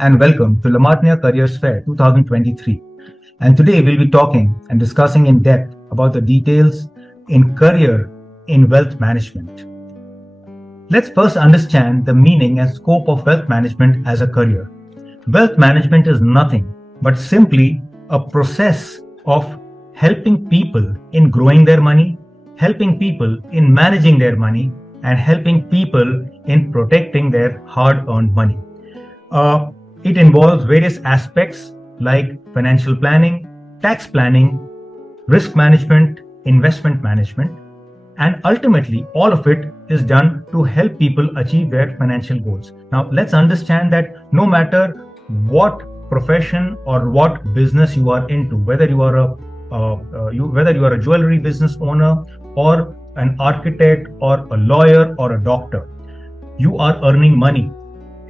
and welcome to the Martiniere Career Fair 2023. And today we'll be talking and discussing in depth about the details in career in wealth management. Let's first understand the meaning and scope of wealth management as a career. Wealth management is nothing but simply a process of helping people in growing their money, helping people in managing their money, and helping people in protecting their hard-earned money. It involves various aspects like financial planning, tax planning, risk management, investment management, and ultimately all of it is done to help people achieve their financial goals. Now let's understand that no matter what profession or what business you are into, whether you are a jewelry business owner or an architect or a lawyer or a doctor, you are earning money.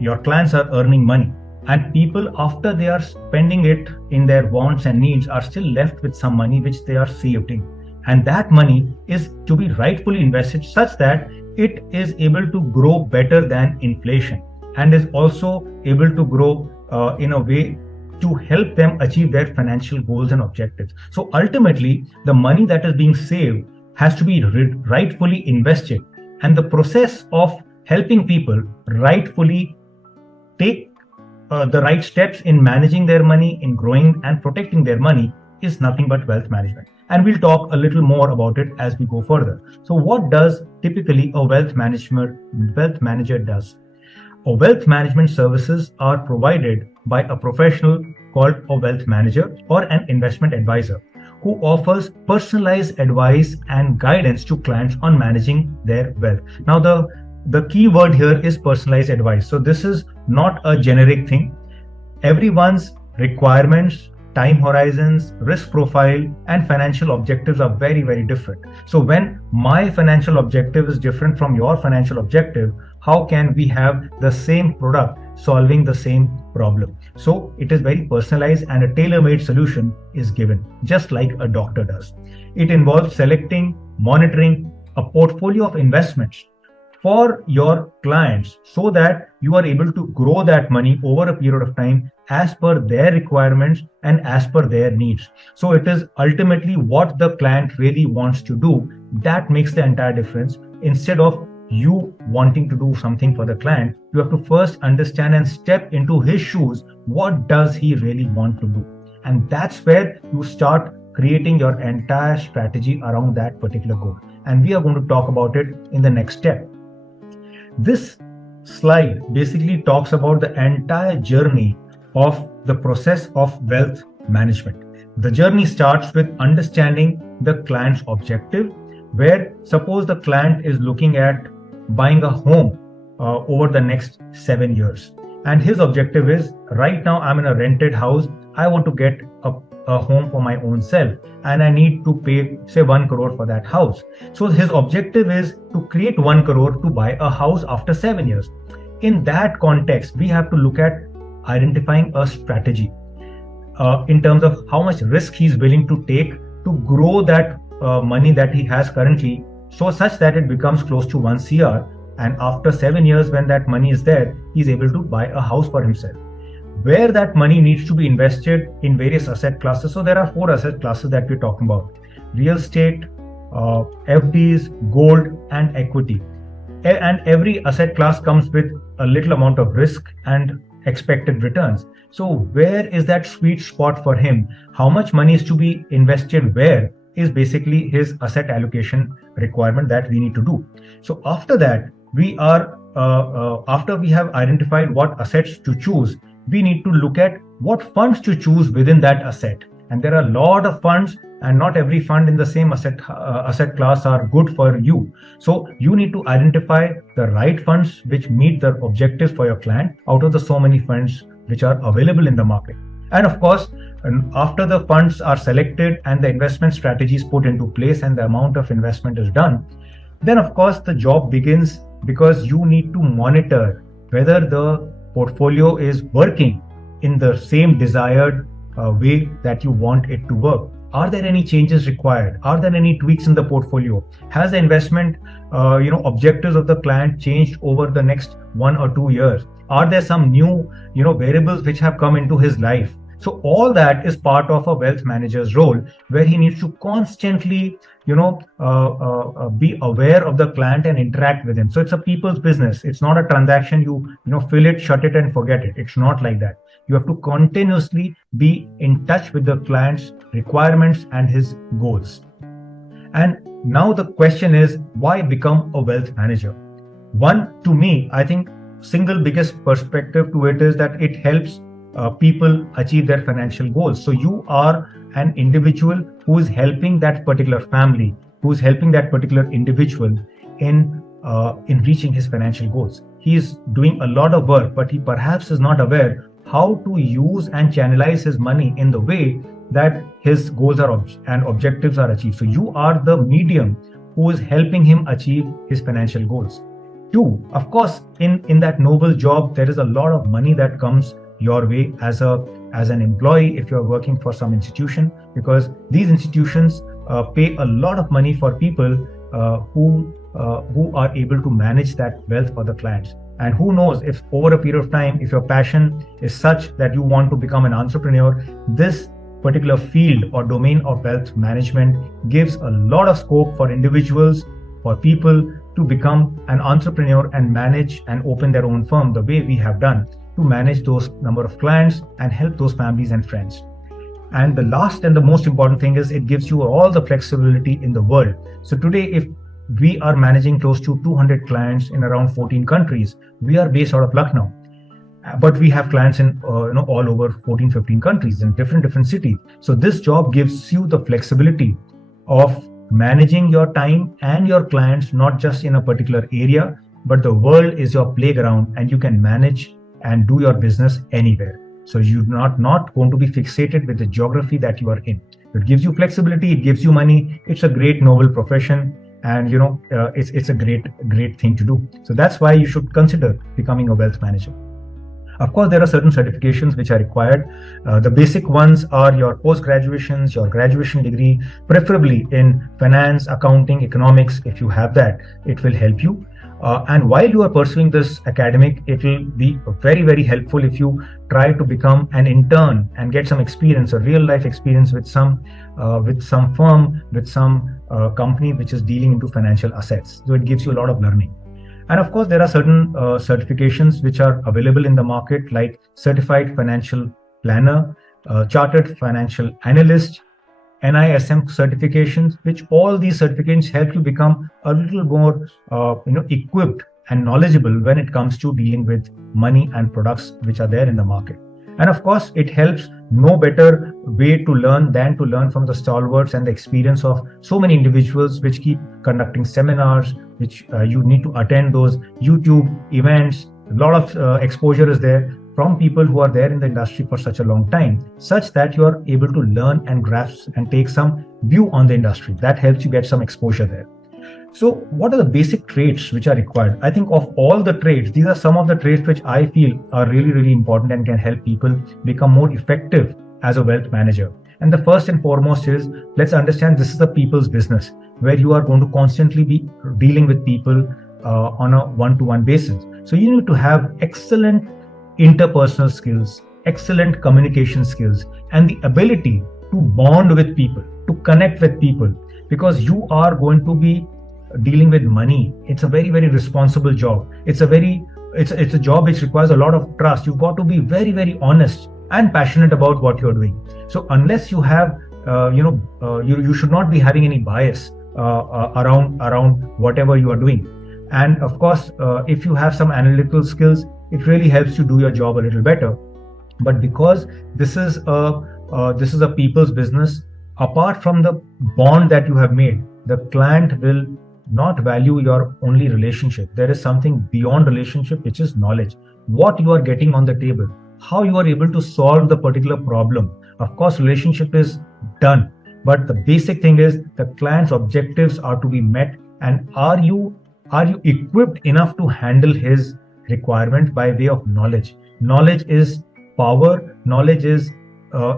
Your clients are earning money, and people, after they are spending it in their wants and needs, are still left with some money which they are saving, and that money is to be rightfully invested such that it is able to grow better than inflation and is also able to grow in a way to help them achieve their financial goals and objectives. So ultimately, the money that is being saved has to be rightfully invested, and the process of helping people rightfully take the right steps in managing their money, in growing and protecting their money is nothing but wealth management. And we'll talk a little more about it as we go further. So what does typically a wealth manager does? A wealth management services are provided by a professional called a wealth manager or an investment advisor who offers personalized advice and guidance to clients on managing their wealth. Now the key word here is personalized advice. So this is not a generic thing. Everyone's requirements, time horizons, risk profile, and financial objectives are very, very different. So when my financial objective is different from your financial objective, how can we have the same product solving the same problem? So it is very personalized, and a tailor-made solution is given, just like a doctor does. It involves selecting, monitoring a portfolio of investments for your clients so that you are able to grow that money over a period of time as per their requirements and as per their needs. So it is ultimately what the client really wants to do that makes the entire difference. Instead of you wanting to do something for the client, you have to first understand and step into his shoes. What does he really want to do? And that's where you start creating your entire strategy around that particular goal. And we are going to talk about it in the next step. This slide basically talks about the entire journey of the process of wealth management. The journey starts with understanding the client's objective, where suppose the client is looking at buying a home over the next 7 years. And his objective is, right now I'm in a rented house, I want to get a home for my own self, and I need to pay say 1 crore for that house. So his objective is to create 1 crore to buy a house after 7 years. In that context, we have to look at identifying a strategy in terms of how much risk he's willing to take to grow that money that he has currently, so such that it becomes close to 1 CR, and after 7 years when that money is there, he's able to buy a house for himself. Where that money needs to be invested in various asset classes. So there are 4 asset classes that we're talking about: real estate, FDs, gold, and equity. And every asset class comes with a little amount of risk and expected returns. So where is that sweet spot for him? How much money is to be invested where is basically his asset allocation requirement that we need to do. So after that, after we have identified what assets to choose, we need to look at what funds to choose within that asset. And there are a lot of funds, and not every fund in the same asset class are good for you. So you need to identify the right funds which meet the objectives for your client out of the so many funds which are available in the market. And of course, after the funds are selected and the investment strategies put into place and the amount of investment is done, then of course the job begins, because you need to monitor whether the portfolio is working in the same desired way that you want it to work. Are there any changes required? Are there any tweaks in the portfolio? Has the investment objectives of the client changed over the next 1 or 2 years? Are there some new, variables which have come into his life? So all that is part of a wealth manager's role, where he needs to constantly, be aware of the client and interact with him. So it's a people's business. It's not a transaction. Fill it, shut it, and forget it. It's not like that. You have to continuously be in touch with the client's requirements and his goals. And now the question is, why become a wealth manager? One, to me, I think single biggest perspective to it is that it helps people achieve their financial goals. So you are an individual who is helping that particular family, who is helping that particular individual in reaching his financial goals. He is doing a lot of work, but he perhaps is not aware how to use and channelize his money in the way that his goals are and objectives are achieved. So you are the medium who is helping him achieve his financial goals. Two, of course, in that noble job, there is a lot of money that comes your way as an employee if you're working for some institution, because these institutions pay a lot of money for people who are able to manage that wealth for the clients. And who knows, if over a period of time, if your passion is such that you want to become an entrepreneur, this particular field or domain of wealth management gives a lot of scope for individuals, for people to become an entrepreneur and manage and open their own firm the way we have done, to manage those number of clients and help those families and friends. And the last and the most important thing is it gives you all the flexibility in the world. So today, if we are managing close to 200 clients in around 14 countries, we are based out of Lucknow, but we have clients in all over 14, 15 countries in different cities. So this job gives you the flexibility of managing your time and your clients, not just in a particular area, but the world is your playground and you can manage and do your business anywhere. So you're not going to be fixated with the geography that you are in. It gives you flexibility, it gives you money. It's a great noble profession, and it's a great thing to do. So that's why you should consider becoming a wealth manager. Of course, there are certain certifications which are required. The basic ones are your post-graduations, your graduation degree, preferably in finance, accounting, economics. If you have that, it will help you. And while you are pursuing this academic, it will be very, very helpful if you try to become an intern and get some experience, a real life experience with some firm, with some company which is dealing into financial assets. So it gives you a lot of learning. And of course, there are certain certifications which are available in the market, like Certified Financial Planner, Chartered Financial Analyst, NISM certifications, which all these certifications help you become a little more equipped and knowledgeable when it comes to dealing with money and products which are there in the market. And of course, it helps. No better way to learn than to learn from the stalwarts and the experience of so many individuals which keep conducting seminars, which you need to attend those YouTube events. A lot of exposure is there from people who are there in the industry for such a long time, such that you are able to learn and grasp and take some view on the industry. That helps you get some exposure there. So what are the basic traits which are required? I think of all the traits, these are some of the traits which I feel are really, really important and can help people become more effective as a wealth manager. And the first and foremost is, let's understand this is a people's business, where you are going to constantly be dealing with people on a one-to-one basis. So you need to have excellent interpersonal skills, excellent communication skills, and the ability to bond with people, to connect with people, because you are going to be dealing with money. It's a very, very responsible job. It's a job which requires a lot of trust. You've got to be very, very honest and passionate about what you're doing. So unless you have, you should not be having any bias around whatever you are doing. And of course, if you have some analytical skills, it really helps you do your job a little better. But because this is a people's business, apart from the bond that you have made, the client will not value your only relationship. There is something beyond relationship, which is knowledge. What you are getting on the table, how you are able to solve the particular problem. Of course, relationship is done, but the basic thing is the client's objectives are to be met. And are you equipped enough to handle his requirement by way of knowledge? Knowledge is power. Knowledge is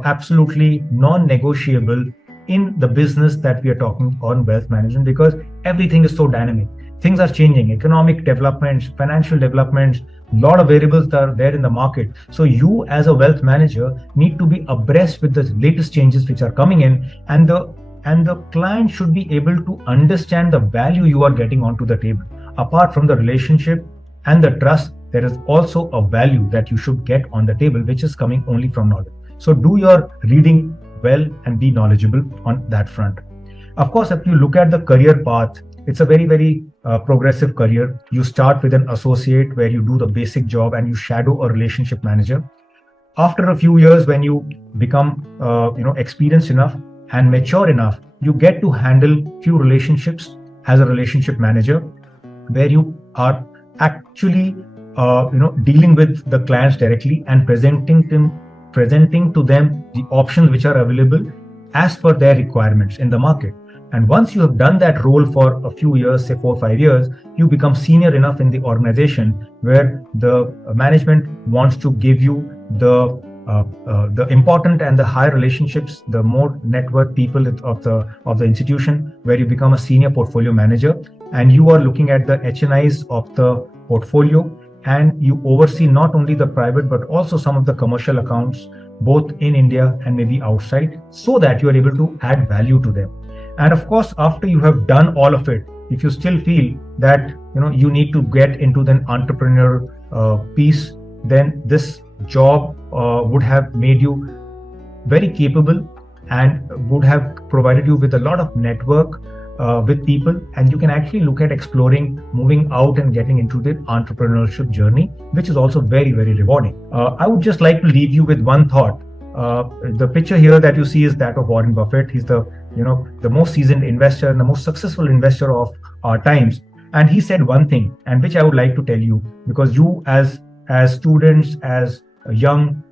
absolutely non-negotiable in the business that we are talking on wealth management, because everything is so dynamic. things are changing, economic developments, financial developments, a lot of variables are there in the market. So you as a wealth manager need to be abreast with the latest changes which are coming in, and the client should be able to understand the value you are getting onto the table. Apart from the relationship and the trust, there is also a value that you should get on the table, which is coming only from knowledge. So do your reading well and be knowledgeable on that front. Of course, if you look at the career path, it's a very, very progressive career. You start with an associate where you do the basic job and you shadow a relationship manager. After a few years, when you become experienced enough and mature enough, you get to handle few relationships as a relationship manager, where you are actually dealing with the clients directly and presenting to them the options which are available as per their requirements in the market. And once you have done that role for a few years, say 4 or 5 years, you become senior enough in the organization where the management wants to give you the important and the high relationships, the more network people of the institution, where you become a senior portfolio manager, and you are looking at the HNIs of the portfolio, and you oversee not only the private but also some of the commercial accounts, both in India and maybe outside, so that you are able to add value to them. And of course, after you have done all of it, if you still feel that you need to get into the entrepreneur piece, then this job would have made you very capable and would have provided you with a lot of network with people, and you can actually look at exploring moving out and getting into the entrepreneurship journey, which is also very, very rewarding. I would just like to leave you with one thought. The picture here that you see is that of Warren Buffett. He's the most seasoned investor and the most successful investor of our times. And he said one thing, and which I would like to tell you, because you as students, as young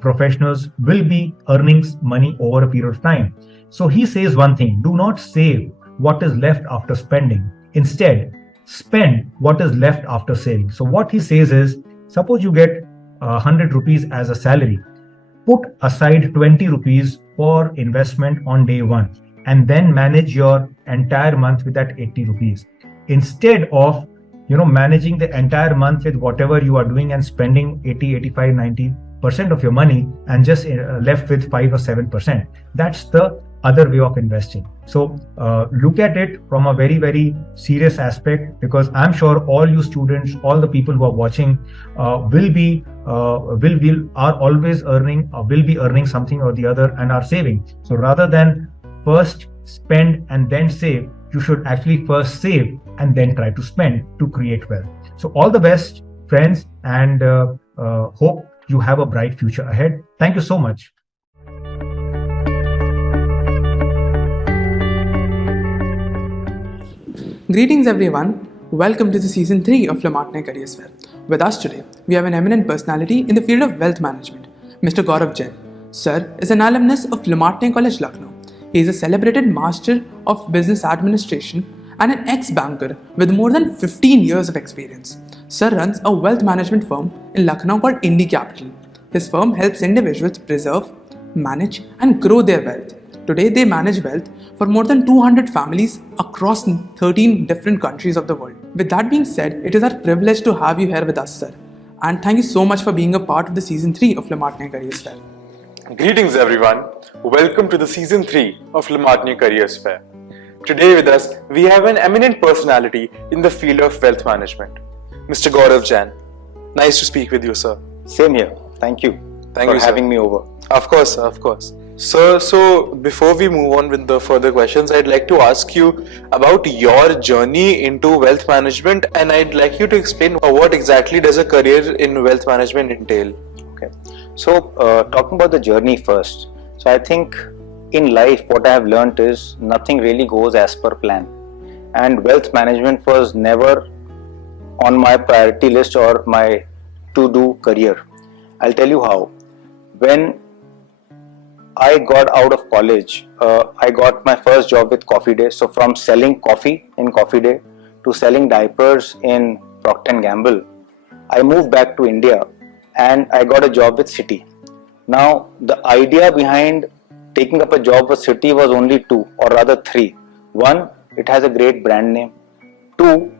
professionals, will be earning money over a period of time. So he says one thing: do not save what is left after spending. Instead, spend what is left after saving. So what he says is, suppose you get 100 rupees as a salary. Put aside 20 rupees for investment on day one, and then manage your entire month with that 80 rupees. Instead of managing the entire month with whatever you are doing and spending 80, 85, 90% of your money and just left with 5 or 7%. That's the other way of investing. So look at it from a very, very serious aspect, because I'm sure all you students, all the people who are watching will be earning something or the other and are saving. So rather than first spend and then save, you should actually first save and then try to spend to create wealth. So all the best, friends, and hope you have a bright future ahead. Thank you so much. Greetings everyone, welcome to the season 3 of Martiniere Career Cell. With us today, we have an eminent personality in the field of wealth management, Mr. Gaurav Jain. Sir is an alumnus of Martiniere College, Lucknow. He is a celebrated master of business administration and an ex-banker with more than 15 years of experience. Sir runs a wealth management firm in Lucknow called Indie Capital. His firm helps individuals preserve, manage and grow their wealth. Today, they manage wealth for more than 200 families across 13 different countries of the world. With that being said, it is our privilege to have you here with us, sir. And thank you so much for being a part of the season 3 of Martiniere Career Cell. Greetings everyone. Welcome to the season 3 of Martiniere Career Cell. Today with us, we have an eminent personality in the field of wealth management, Mr. Gaurav Jain. Nice to speak with you, sir. Same here. Thank you for having me over. Of course, sir, of course. Sir, so before we move on with the further questions, I'd like to ask you about your journey into wealth management, and I'd like you to explain what exactly does a career in wealth management entail. Okay. So, talking about the journey first. So, I think in life what I have learned is nothing really goes as per plan. And wealth management was never on my priority list or my to-do career. I'll tell you how. When I got out of college, I got my first job with Coffee Day. So from selling coffee in Coffee Day to selling diapers in Procter & Gamble, I moved back to India and I got a job with Citi. Now, the idea behind taking up a job with Citi was only two, or rather three. One, it has a great brand name. Two,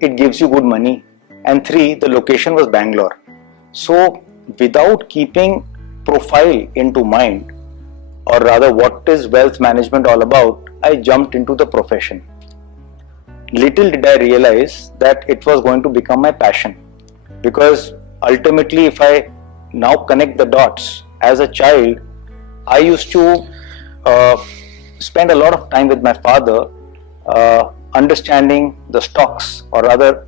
it gives you good money, and 3, the location was Bangalore. So without keeping profile into mind, or rather what is wealth management all about, I jumped into the profession. Little did I realize that it was going to become my passion, because ultimately, if I now connect the dots, as a child I used to spend a lot of time with my father, understanding the stocks, or rather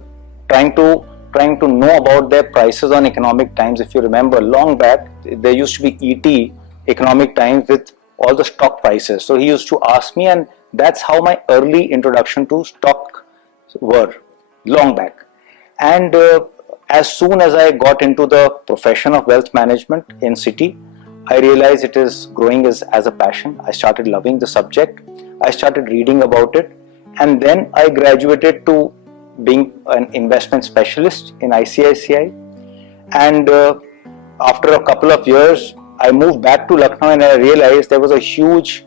trying to know about their prices on Economic Times. If you remember, long back there used to be ET, Economic Times, with all the stock prices. So he used to ask me, and that's how my early introduction to stock were, long back. And as soon as I got into the profession of wealth management in city, I realized it is growing as a passion. I started loving the subject. I started reading about it, and then I graduated to being an investment specialist in ICICI. And after a couple of years, I moved back to Lucknow, and I realized there was a huge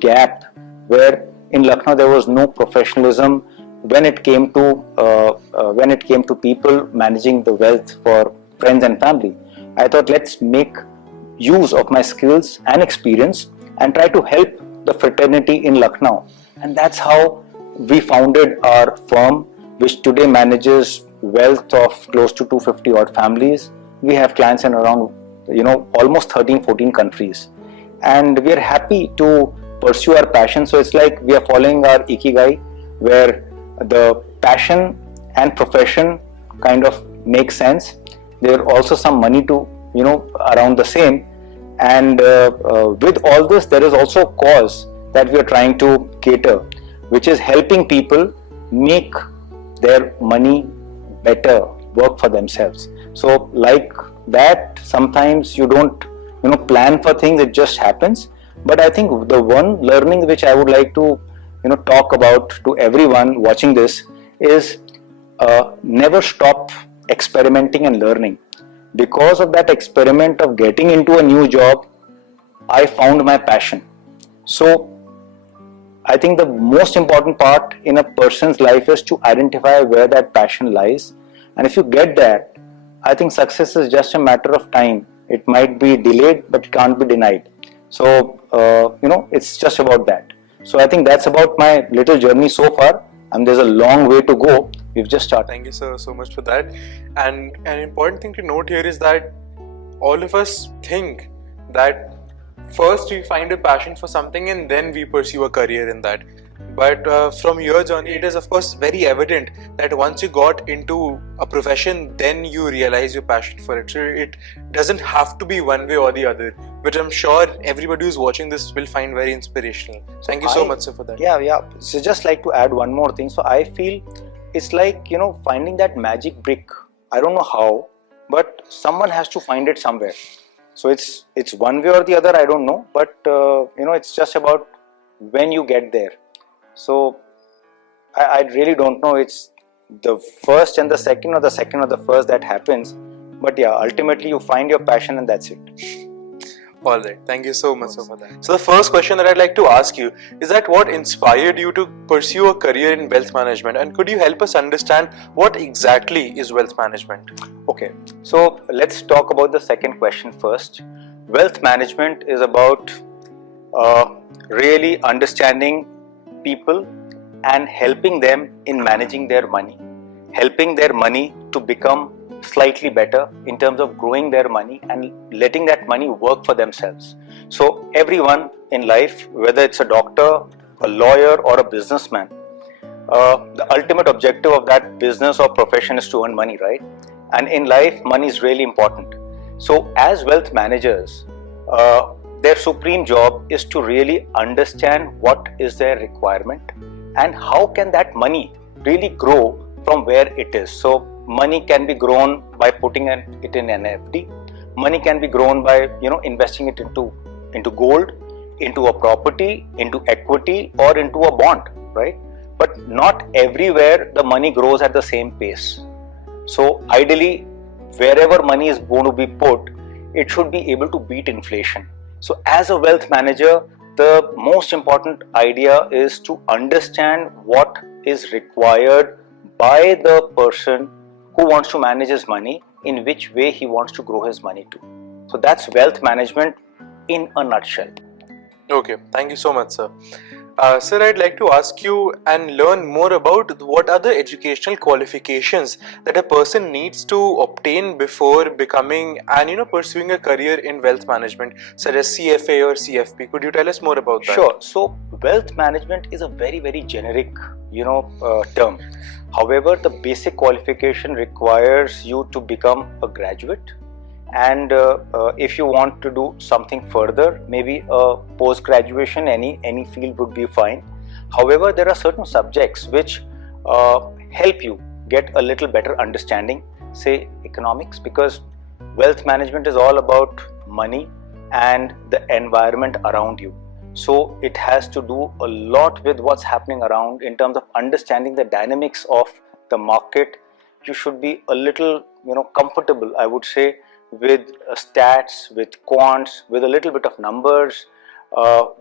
gap where in Lucknow there was no professionalism when it came to people managing the wealth for friends and family. I thought, let's make use of my skills and experience and try to help the fraternity in Lucknow. And that's how we founded our firm, which today manages wealth of close to 250 odd families. We have clients in around almost 13-14 countries, and we are happy to pursue our passion. So it's like we are following our ikigai, where the passion and profession kind of make sense. There are also some money to around the same, and with all this there is also a cause that we are trying to cater, which is helping people make their money better, work for themselves. So like that, sometimes you don't plan for things, it just happens. But I think the one learning which I would like to talk about to everyone watching this is never stop experimenting and learning. Because of that experiment of getting into a new job, I found my passion. So I think the most important part in a person's life is to identify where that passion lies, and if you get that, I think success is just a matter of time. It might be delayed, but it can't be denied. So it's just about that. So I think that's about my little journey so far, and there's a long way to go. We've just started. Thank you, sir, so much for that. And an important thing to note here is that all of us think that first we find a passion for something and then we pursue a career in that. But from your journey, it is of course very evident that once you got into a profession, then you realize your passion for it. So it doesn't have to be one way or the other, which I'm sure everybody who's watching this will find very inspirational. Thank you so much, sir, for that. Yeah. So just like to add one more thing. So I feel it's like finding that magic brick. I don't know how, but someone has to find it somewhere. So it's one way or the other, I don't know, but it's just about when you get there. So I really don't know, it's the first and the second, or the second or the first that happens, but yeah, ultimately you find your passion and that's it. Alright, thank you so much, sir, for that. So the first question that I'd like to ask you is that what inspired you to pursue a career in wealth management, and could you help us understand what exactly is wealth management? Okay, so let's talk about the second question first. Wealth management is about really understanding people and helping them in managing their money, helping their money to become slightly better in terms of growing their money and letting that money work for themselves. So everyone in life, whether it's a doctor, a lawyer or a businessman, the ultimate objective of that business or profession is to earn money, right? And in life, money is really important. So as wealth managers, their supreme job is to really understand what is their requirement and how can that money really grow from where it is. So money can be grown by putting it in an FD. Money can be grown by investing it into gold, into a property, into equity or into a bond, right? But not everywhere the money grows at the same pace. So ideally, wherever money is going to be put, it should be able to beat inflation. So as a wealth manager, the most important idea is to understand what is required by the person who wants to manage his money, in which way he wants to grow his money to. So that's wealth management in a nutshell. Okay, thank you so much, sir. Sir, I'd like to ask you and learn more about what are the educational qualifications that a person needs to obtain before becoming and pursuing a career in wealth management, such as CFA or CFP. Could you tell us more about that? Sure. So wealth management is a very generic, term. However, the basic qualification requires you to become a graduate, and if you want to do something further, maybe a post graduation, any field would be fine. However, there are certain subjects which help you get a little better understanding, say economics, because wealth management is all about money and the environment around you. So it has to do a lot with what's happening around in terms of understanding the dynamics of the market. You should be a little comfortable, I would say, with stats, with quants, with a little bit of numbers,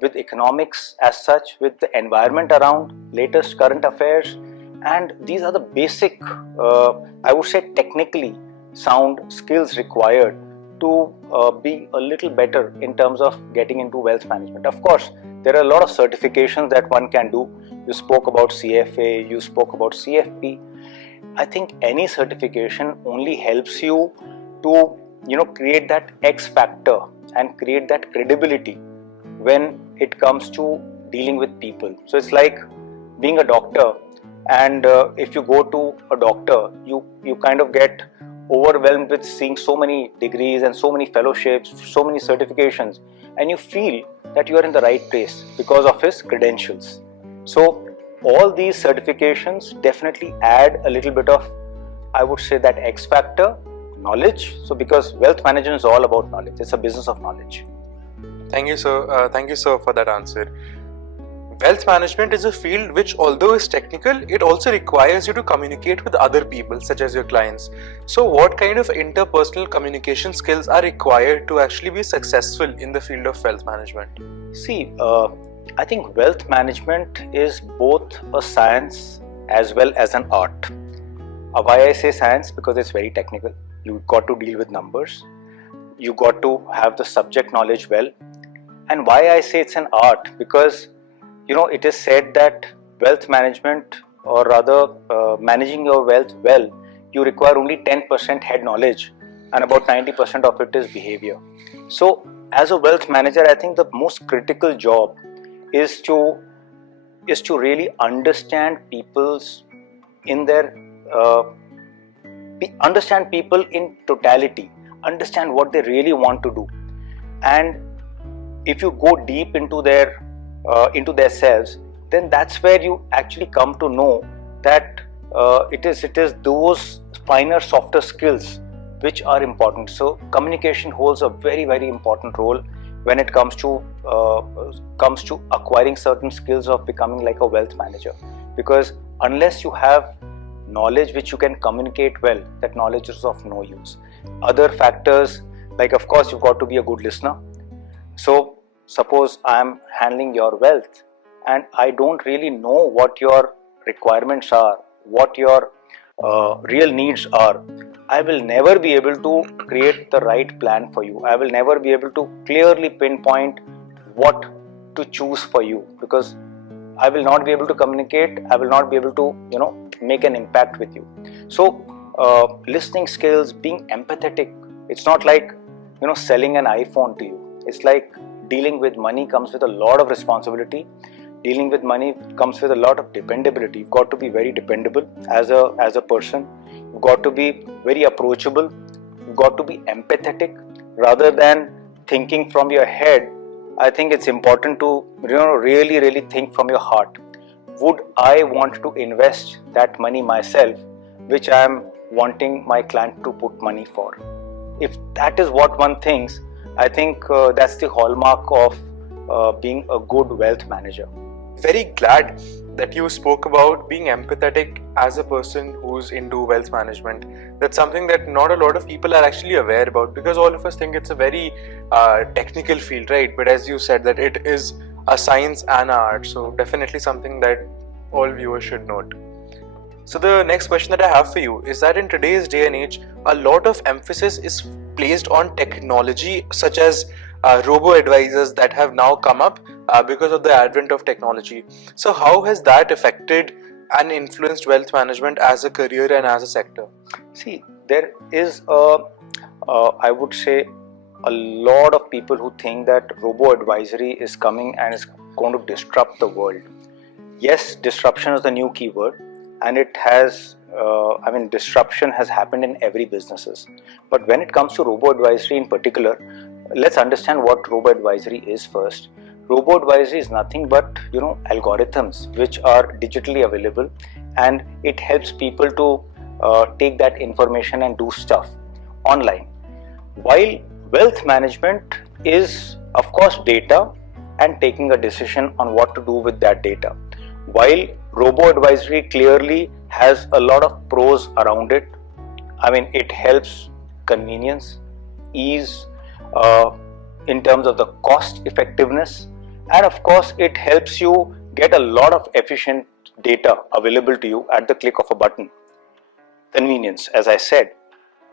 with economics as such, with the environment around, latest current affairs, and these are the basic, I would say, technically sound skills required to be a little better in terms of getting into wealth management. Of course, there are a lot of certifications that one can do. You spoke about CFA, you spoke about CFP. I think any certification only helps you to create that X factor and create that credibility when it comes to dealing with people. So it's like being a doctor, and if you go to a doctor, you kind of get overwhelmed with seeing so many degrees and so many fellowships, so many certifications, and you feel that you are in the right place because of his credentials. So all these certifications definitely add a little bit of, I would say, that X factor, knowledge. So because wealth management is all about knowledge, it's a business of knowledge. Thank you, sir. Thank you, sir, for that answer. Wealth management is a field which, although is technical, it also requires you to communicate with other people, such as your clients. So what kind of interpersonal communication skills are required to actually be successful in the field of wealth management? See, I think wealth management is both a science as well as an art. Why I say science? Because it's very technical. You got to deal with numbers. You got to have the subject knowledge well. And why I say it's an art? Because it is said that wealth management, or rather managing your wealth well, you require only 10% head knowledge, and about 90% of it is behavior. So as a wealth manager, I think the most critical job is to really understand people's in their understand people in totality, understand what they really want to do, and if you go deep into their selves, then that's where you actually come to know that it is those finer, softer skills which are important. So communication holds a very important role when it comes to acquiring certain skills of becoming like a wealth manager, because unless you have knowledge which you can communicate well, that knowledge is of no use. Other factors, like of course you've got to be a good listener. So suppose I am handling your wealth and I don't really know what your requirements are, what your real needs are, I will never be able to create the right plan for you. I will never be able to clearly pinpoint what to choose for you, because I will not be able to communicate, I will not be able to make an impact with you. So listening skills, being empathetic, it's not like selling an iPhone to you. It's like dealing with money comes with a lot of responsibility. Dealing with money comes with a lot of dependability. You've got to be very dependable as a person. You've got to be very approachable. You've got to be empathetic rather than thinking from your head. I think it's important to really think from your heart. Would I want to invest that money myself, which I am wanting my client to put money for? If that is what one thinks, I think that's the hallmark of being a good wealth manager. Very glad that you spoke about being empathetic as a person who's into wealth management. That's something that not a lot of people are actually aware about, because all of us think it's a very technical field, right? But as you said, that it is a science and an art, so definitely something that all viewers should note. So the next question that I have for you is that in today's day and age, a lot of emphasis is placed on technology, such as robo-advisors that have now come up because of the advent of technology. So how has that affected and influenced wealth management as a career and as a sector? See, there is I would say, a lot of people who think that robo-advisory is coming and is going to disrupt the world. Yes, disruption is the new keyword, and it has, disruption has happened in every businesses. But when it comes to robo-advisory in particular, let's understand what robo-advisory is first. Robo-advisory is nothing but, algorithms which are digitally available, and it helps people to take that information and do stuff online. While wealth management is, of course, data and taking a decision on what to do with that data. While robo-advisory clearly has a lot of pros around it, it helps convenience, ease, in terms of the cost effectiveness, and of course it helps you get a lot of efficient data available to you at the click of a button. Convenience, as I said.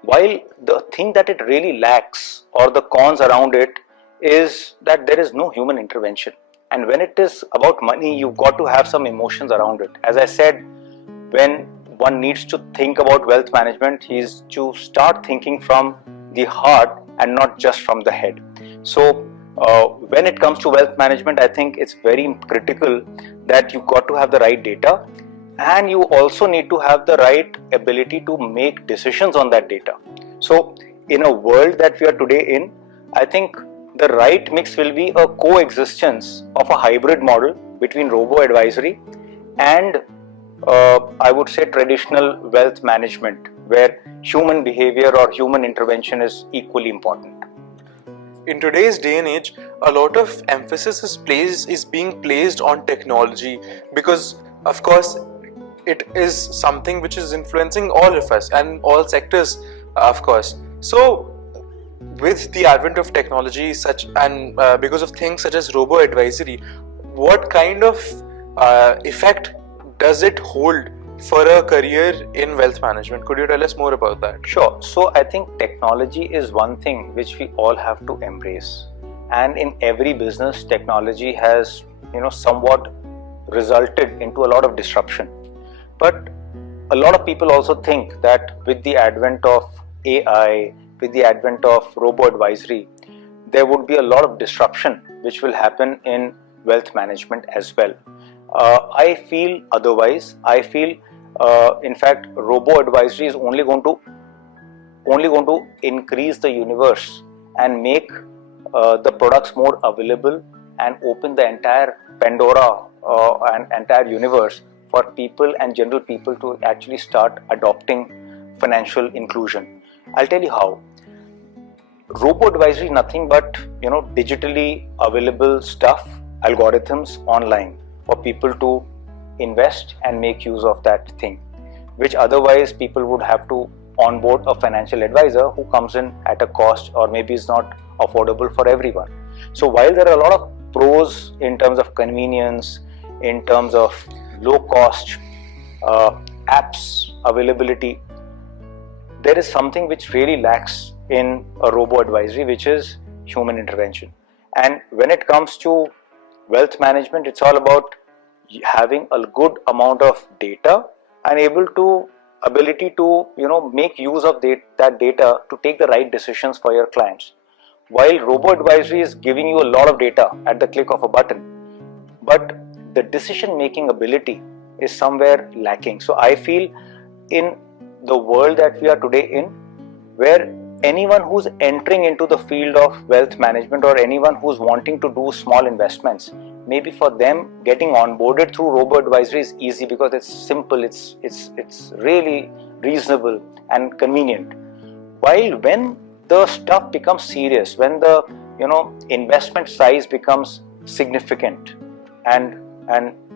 While the thing that it really lacks, or the cons around it, is that there is no human intervention. And when it is about money, you've got to have some emotions around it. As I said, when one needs to think about wealth management, he is to start thinking from the heart and not just from the head. So when it comes to wealth management, I think it's very critical that you've got to have the right data, and you also need to have the right ability to make decisions on that data. So in a world that we are today in, I think the right mix will be a coexistence of a hybrid model between robo-advisory and I would say traditional wealth management, where human behavior or human intervention is equally important. In today's day and age, a lot of emphasis is being placed on technology because, of course, it is something which is influencing all of us and all sectors, of course. So with the advent of technology because of things such as robo-advisory, what kind of effect does it hold for a career in wealth management? Could you tell us more about that? Sure. So I think technology is one thing which we all have to embrace, and in every business, technology has somewhat resulted into a lot of disruption. But a lot of people also think that with the advent of AI, with the advent of robo-advisory, there would be a lot of disruption which will happen in wealth management as well. I feel otherwise. I feel, in fact, robo-advisory is only going to increase the universe and make the products more available and open the entire Pandora and entire universe for people and general people to actually start adopting financial inclusion. I'll tell you how. Robo-advisory is nothing but digitally available stuff, algorithms online for people to invest and make use of that thing, which otherwise people would have to onboard a financial advisor who comes in at a cost or maybe is not affordable for everyone. So while there are a lot of pros in terms of convenience, in terms of low cost apps availability, there is something which really lacks in a robo-advisory, which is human intervention. And when it comes to wealth management, it's all about having a good amount of data and ability to make use of that data to take the right decisions for your clients. While robo-advisory is giving you a lot of data at the click of a button, but the decision-making ability is somewhere lacking. So I feel in the world that we are today in, where anyone who's entering into the field of wealth management or anyone who's wanting to do small investments, maybe for them getting onboarded through robo-advisory is easy because it's simple, it's really reasonable and convenient. While when the stuff becomes serious, when the investment size becomes significant and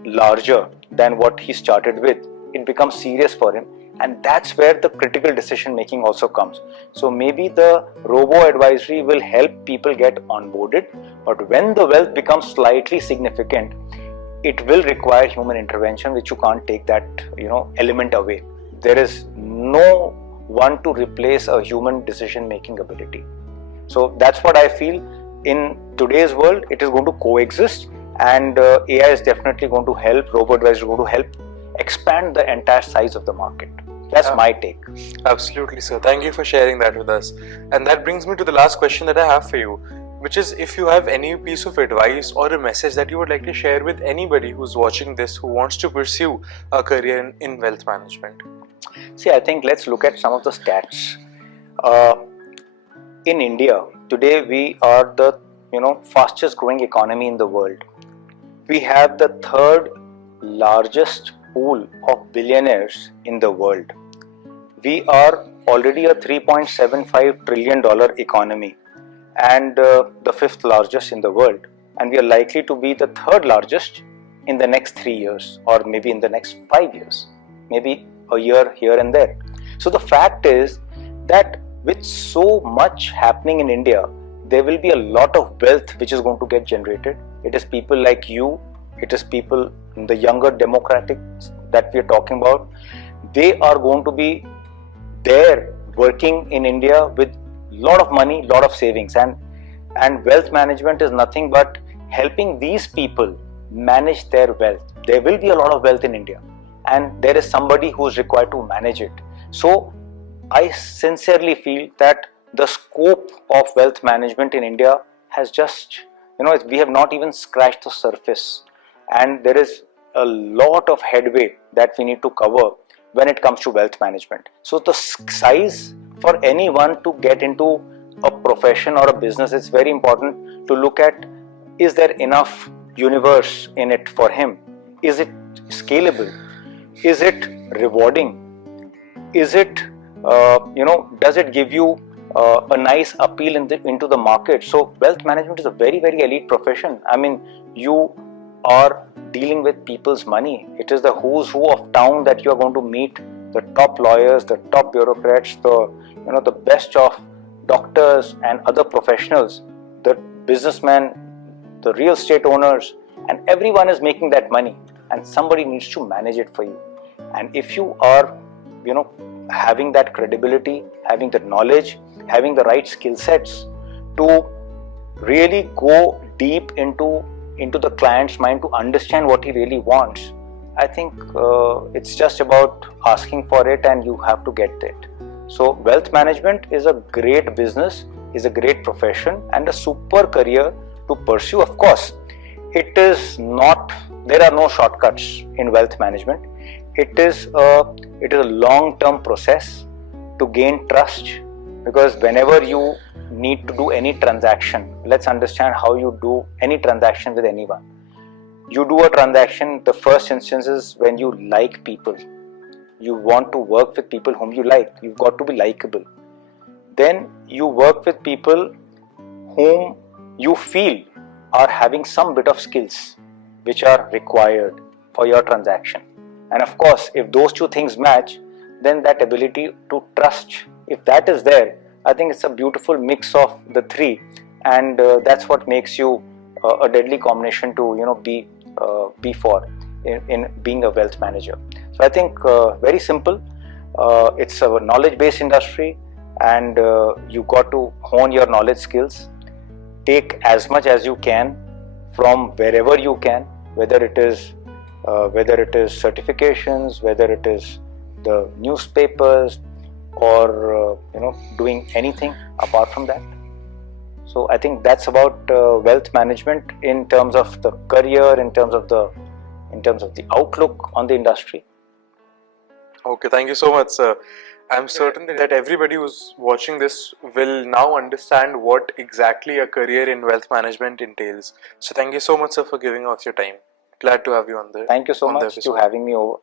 larger than what he started with, it becomes serious for him, and that's where the critical decision making also comes. So maybe the robo-advisory will help people get onboarded, but when the wealth becomes slightly significant, it will require human intervention, which you can't take that element away. There is no one to replace a human decision making ability. So that's what I feel. In today's world, it is going to coexist, and AI is definitely going to help, robo-advisors are going to help expand the entire size of the market. That's my take. Absolutely, sir. Thank you for sharing that with us. And that brings me to the last question that I have for you, which is if you have any piece of advice or a message that you would like to share with anybody who's watching this who wants to pursue a career in wealth management. See, I think let's look at some of the stats. In India, today we are the fastest growing economy in the world. We have the third largest pool of billionaires in the world. We are already a $3.75 trillion economy and the fifth largest in the world, and we are likely to be the third largest in the next 3 years, or maybe in the next 5 years, maybe a year here and there. So the fact is that with so much happening in India, there will be a lot of wealth which is going to get generated. It is people like you, it is people in the younger democratics that we are talking about. They are going to be there working in India with lot of money, lot of savings, and wealth management is nothing but helping these people manage their wealth. There will be a lot of wealth in India, and there is somebody who is required to manage it. So I sincerely feel that the scope of wealth management in India has just, we have not even scratched the surface, and there is a lot of headway that we need to cover when it comes to wealth management. So the size for anyone to get into a profession or a business, it's very important to look at, is there enough universe in it for him? Is it scalable? Is it rewarding? Is it, does it give you a nice appeal into the market? So wealth management is a very, very elite profession. I mean, you are dealing with people's money. It is the who's who of town that you are going to meet, the top lawyers, the top bureaucrats, the best of doctors and other professionals, the businessmen, the real estate owners, and everyone is making that money, and somebody needs to manage it for you. And if you are having that credibility, having the knowledge, having the right skill sets to really go deep into the client's mind to understand what he really wants, I think it's just about asking for it, and you have to get it. So wealth management is a great business, is a great profession, and a super career to pursue. Of course, it is not, there are no shortcuts in wealth management. It is a long-term process to gain trust, because whenever you need to do any transaction, let's understand how you do any transaction with anyone. You do a transaction, the first instance is when you like people. You want to work with people whom you like. You've got to be likable. Then you work with people whom you feel are having some bit of skills which are required for your transaction. And of course, if those two things match, then that ability to trust, if that is there, I think it's a beautiful mix of the three, and that's what makes you a deadly combination to be for in being a wealth manager. So I think very simple. It's a knowledge-based industry, and you got to hone your knowledge skills. Take as much as you can from wherever you can, whether it is certifications, whether it is the newspapers, or doing anything apart from that. So I think that's about wealth management in terms of the career, in terms of the outlook on the industry. Okay, thank you so much, sir. I'm certain that everybody who's watching this will now understand what exactly a career in wealth management entails. So thank you so much, sir, for giving us your time. Glad to have you on the. Thank you so much for having me over.